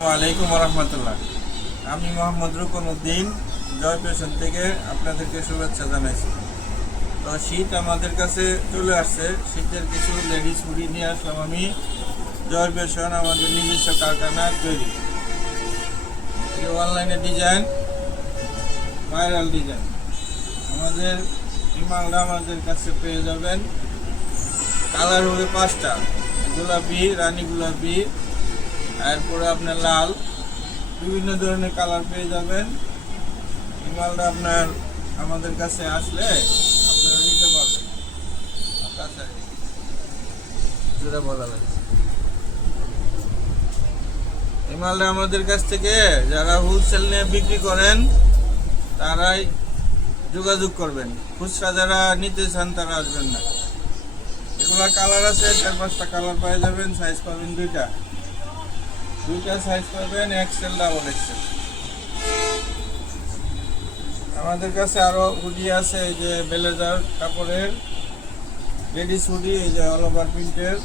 ওয়ালাইকুম রহমতুল্লাহ আমি মোহাম্মদ রুকন উদ্দিন, জয় পেশন থেকে আপনাদেরকে শুভেচ্ছা জানাইছি। তো শীত আমাদের কাছে চলে আসছে। শীতের কিছু লেডিস হুডি নিয়ে আসলাম আমি। জয় পেশন আমাদের নিজস্ব কারখানা তৈরি। অনলাইনে ডিজাইন, ভাইরাল ডিজাইন। আমাদের এই মালটা আমাদের কাছে পেয়ে যাবেন। কালার হবে পাঁচটা, গোলাপি, রানী গোলাপি। এরপরে আপনার লাল, বিভিন্ন ধরনের কালার পেয়ে যাবেন। এই আপনার আমাদের কাছে আসলে আপনারা নিতে পারবেন। কাছে যেটা বলা লাগে এই মালটা আমাদের কাছ থেকে যারা হোলসেল নিয়ে বিক্রি করেন, তারাই যোগাযোগ করবেন। খুচরা যারা নিতে চান, তারা আসবেন না। এগুলা কালার আছে, চার পাঁচটা কালার পেয়ে যাবেন সাইজ পাবেন দুইটা। দুইটা সাইজ পাবেন এক্সেল ডাবল এক্সেল আমাদের কাছে আরও হুডি আছে, এই যে বেলেজার কাপড়ের। লেডিস হুডি এই যে অল ওভার প্রিন্টের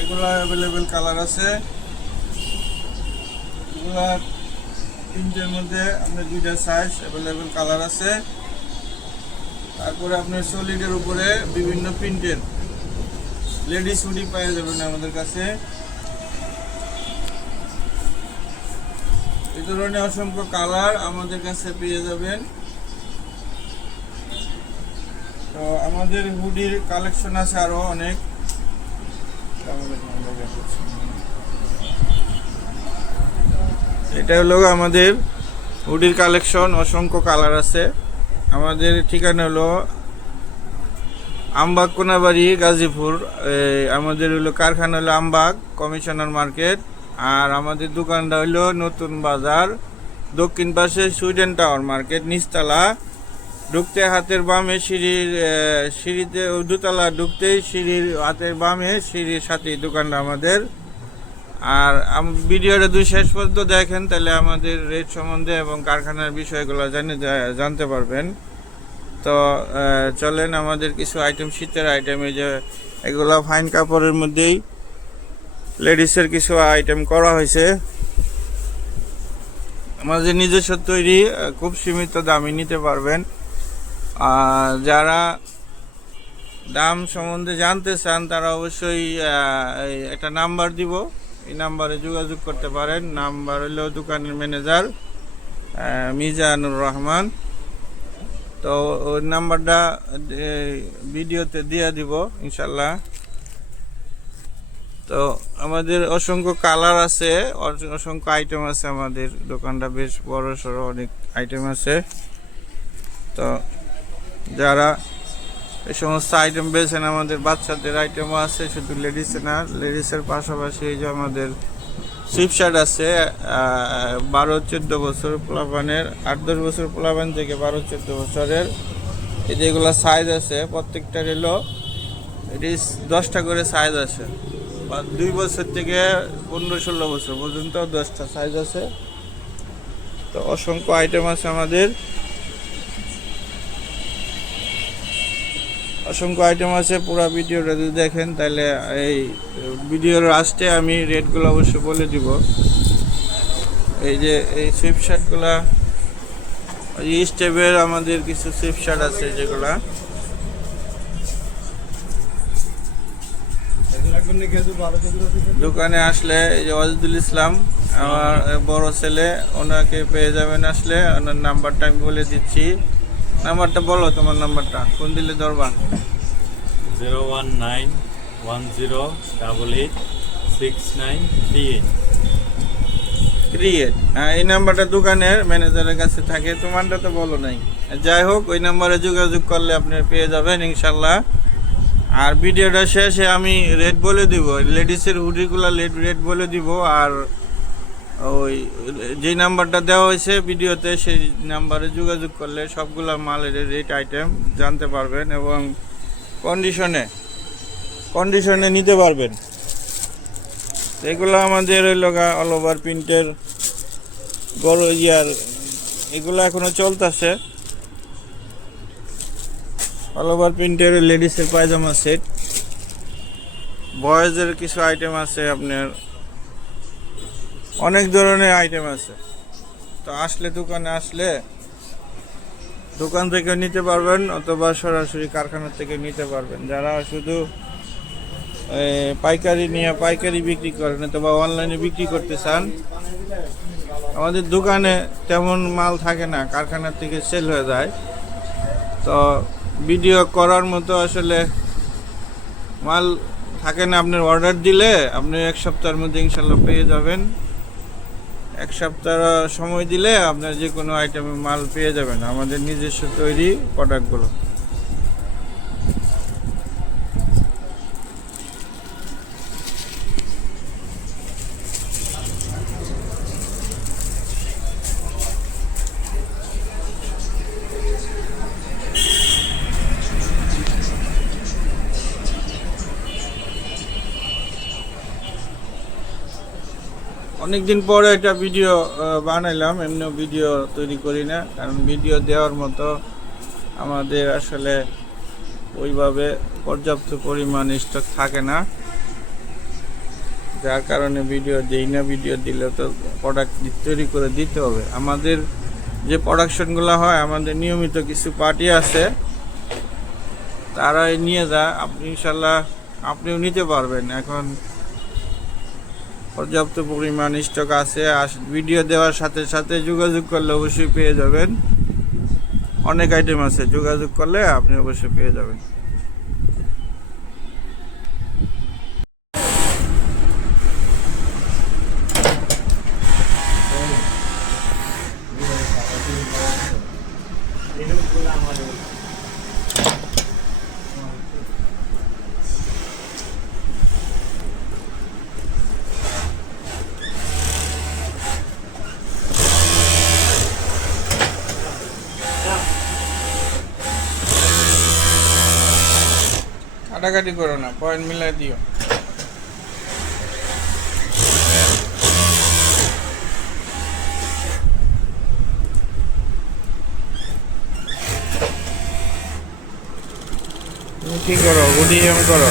এগুলো অ্যাভেলেবেল কালার আছে। এগুলা প্রিন্টের মধ্যে আপনার দুইটা সাইজ অ্যাভেলেবেল কালার আছে। তারপরে আপনার সলিডের উপরে বিভিন্ন প্রিন্টের লেডিস হুডি পেয়ে যাবেন আমাদের কাছে। এই ধরনের অসংখ্য কালার আমাদের কাছে পেয়ে যাবেন। তো আমাদের হুডির কালেকশন আছে আরও অনেক। এটা হলো আমাদের হুডির কালেকশন, অসংখ্য কালার আছে। আমাদের ঠিকানা হলো আমবাগ কোনাবাড়ি গাজীপুর। আমাদের হলো কারখানা হলো আমবাগ কমিশনার মার্কেট। আর আমাদের দোকানটা হলো নতুন বাজার। দক্ষিণ পাশে সুইডেন টাওয়ার মার্কেট, নিচতলা। ঢুকতে হাতের বামে সিঁড়ির সিঁড়িতে দুতলা ঢুকতেই সিঁড়ির হাতের বামে সিঁড়ির সাথেই দোকানটা আমাদের। আর ভিডিওটা দুই শেষ পর্যন্ত দেখেন, তাহলে আমাদের রেট সম্বন্ধে এবং কারখানার বিষয়গুলো জানে জানতে পারবেন। তো চলেন আমাদের কিছু আইটেম শীতের আইটেম এই যে এগুলো ফাইন কাপড়ের মধ্যেই লেডিসের কিছু আইটেম করা হয়েছে। আমাদের নিজস্ব তৈরি খুব সীমিত দামে নিতে পারবেন। যারা দাম সম্বন্ধে জানতে চান, তারা অবশ্যই একটা নাম্বার দিব। এই নাম্বারে যোগাযোগ করতে পারেন। নাম্বার হলো দোকানের ম্যানেজার মিজানুর রহমান। তো ওই নাম্বারটা ভিডিওতে দিয়ে দিব, ইনশাল্লাহ। তো আমাদের অসংখ্য কালার আছে, অস- অসংখ্য আইটেম আছে আমাদের দোকানটা, বেশ বড় সড়ো অনেক আইটেম আছে। তো যারা এই সমস্ত আইটেম বেছেন, আমাদের বাচ্চাদের আইটেমও আছে, শুধু লেডিস না লেডিসের পাশাপাশি এই যে আমাদের সুইপ শার্ট আছে বারো, চোদ্দ বছর পোলাপানের আট, দশ বছর পোলাপান থেকে বারো, চোদ্দ বছরের। এই যেগুলো সাইজ আছে, প্রত্যেকটার এলো এটি দশটা করে সাইজ আছে। দুই বছর থেকে পনেরো, ষোলো বছর পর্যন্ত দশটা সাইজ আছে। তো অসংখ্য আইটেম আছে আমাদের। অসংখ্য আইটেম আছে, পুরো ভিডিওটা যদি দেখেন তাহলে এই ভিডিওর লাস্টে আমি রেটগুলো অবশ্য বলে দিব। এই যে এই সুইফট শার্টগুলা এই স্টেপের আমাদের কিছু সুইফট শার্ট আছে যেগুলা। দোকানে আসলে যে ওয়াজদুল ইসলাম আমার বড় ছেলে ওনাকে পেয়ে যাবেন আসলে ওনার নাম্বারটা আমি বলে দিচ্ছি। নাম্বারটা বলো তোমার নাম্বারটা কোন দিলে ধরবা। Zero one nine one zero double eight six nine three eight. Create হ্যাঁ এই নাম্বারটা দোকানের ম্যানেজারের কাছে থাকে তোমারটা তো বলো নাই। যাই হোক ওই নাম্বারে যোগাযোগ করলে আপনি পেয়ে যাবেন ইনশাল্লাহ। আর ভিডিওটা শেষে আমি রেট বলে দিব। লেডিসের হুডিগুলো লেট রেট বলে দিব। আর ওই, যে নাম্বারটা দেওয়া হয়েছে ভিডিওতে, সেই নাম্বারে যোগাযোগ করলে সবগুলা মালের রেট আইটেম জানতে পারবেন এবং কন্ডিশনে কন্ডিশনে নিতে পারবেন। এগুলো আমাদের ওই লগা অল ওভার প্রিন্টের বড় ইয়ার, এগুলো এখনও চলতেছে। অল ওভার প্রিন্টের লেডিসের পায়জামা সেট বয়েজের কিছু আইটেম আছে আপনার। অনেক ধরনের আইটেম আছে। তো আসলে দোকানে আসলে দোকান থেকে নিতে পারবেন অথবা সরাসরি কারখানা থেকে নিতে পারবেন। যারা শুধু পাইকারি নিয়ে পাইকারি বিক্রি করেন অথবা অনলাইনে বিক্রি করতে চান, আমাদের দোকানে তেমন মাল থাকে না। কারখানা থেকে সেল হয়ে যায়। তো ভিডিও করার মতো আসলে মাল থাকে না। আপনার অর্ডার দিলে আপনি এক সপ্তাহের মধ্যে ইনশাল্লাহ পেয়ে যাবেন। এক সপ্তাহ সময় দিলে আপনার যে কোনো আইটেমে মাল পেয়ে যাবেন। আমাদের নিজস্ব তৈরি প্রোডাক্টগুলো অনেকদিন পরে একটা ভিডিও বানাইলাম এমনি ভিডিও তৈরি করি না, কারণ ভিডিও দেওয়ার মতো আমাদের আসলে ওইভাবে পর্যাপ্ত পরিমাণ স্টক থাকে না। যার কারণে ভিডিও দিই না, ভিডিও দিলে তো প্রোডাক্ট তৈরি করে দিতে হবে। আমাদের যে প্রোডাকশনগুলো হয়, আমাদের নিয়মিত কিছু পার্টি আছে, তারাই নিয়ে যায় আপনি ইনশাল্লাহ, আপনিও নিতে পারবেন। এখন পর্যাপ্ত পরিমাণ স্টক আছে আর ভিডিও দেওয়ার সাথে সাথে যোগাযোগ করলে অবশ্যই পেয়ে যাবেন। অনেক আইটেম আছে, যোগাযোগ করলে আপনি অবশ্যই পেয়ে যাবেন। কাটাকাটি করো না পয়েন্ট মিলাই দিও। তুমি কি করো? ওডিএম করো?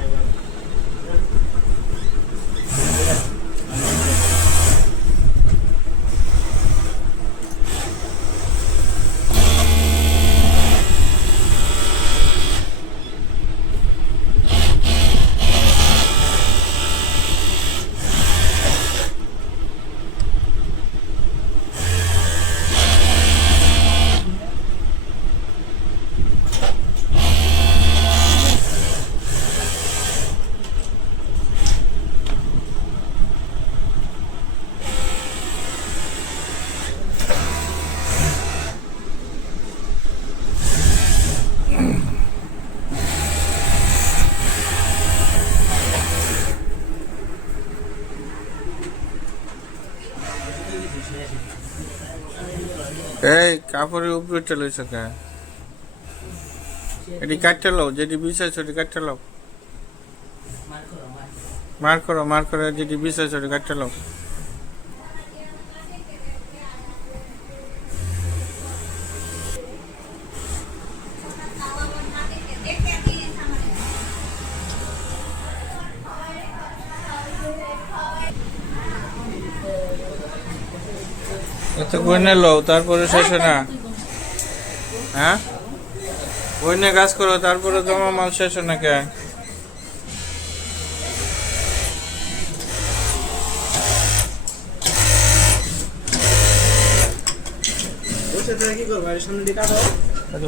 এই, কাপড়ের উপরে চলে কে? এটি কাটতে লও, যেটি বিষয় ওটি কাটতে লও। মার করো মার করো যেটি বিষয় ওটি কাটতে লও। গয়না লও তারপরে শেষ না। হ্যাঁ? গয়না কাজ করো তারপরে জমা মাল শেষ না কে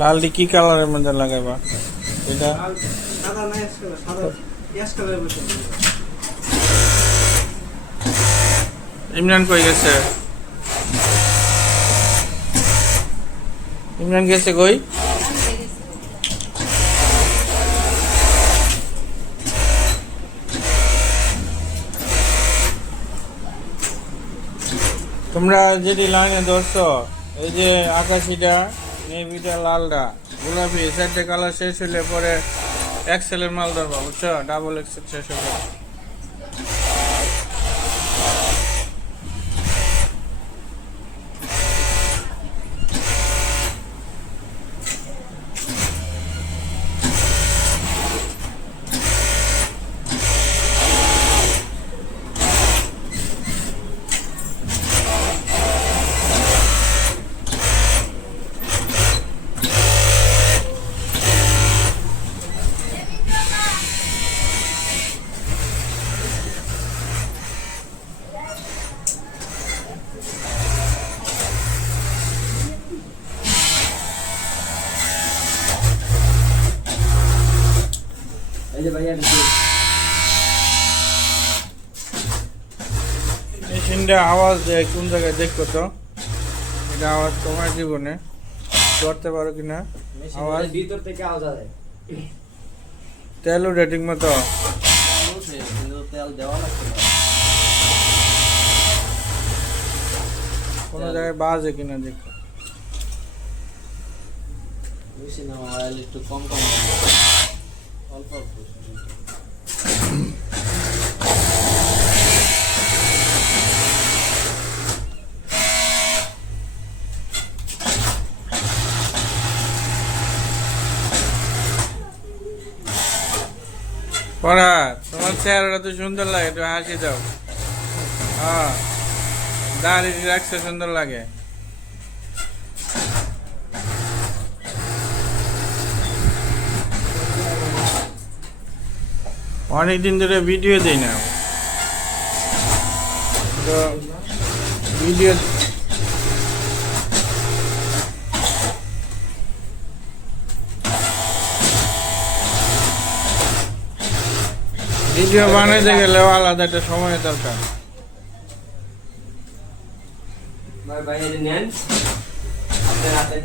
লাল দি কি কালারের মধ্যে লাগাইবা? এটা? সাদা সাদা গ্যাস ইমরান কই গেছে? ইমরান গেছে কই? তোমরা যেটি লাইনে ধরছো, এই যে আকাশিটা নেভিটা লালটা, গোলাপি, চারটে কালার শেষ হলে পরে এক্সেলের মাল ধরবা, বুঝছ? ডাবল এক্সেল শেষ হবে এই যে ভাইয়া মেশিনটা আওয়াজ দেয় কোন জায়গায় দেখো তো? এটা আওয়াজ কমায় জীবনে। করতে পারো কিনা? আওয়াজ? ভিতর থেকে আওয়াজ আসে তেল রেটিং মতো। তেল দেওয়া লাগছে কোনো জায়গায় বাজে কিনা দেখো। বেশি না অয়েল একটু কম কম পড়া, তোমার চেহারাটা তো সুন্দর লাগে একটু হাসি দাও। হ্যাঁ দাড়ি রাখছে সুন্দর লাগে। অনেকদিন ধরে ভিডিও দেই না। ভিডিও ভিডিও বানাইতে গেলে আলাদা একটা সময় দরকার। এটা নেন। আপনার হাতে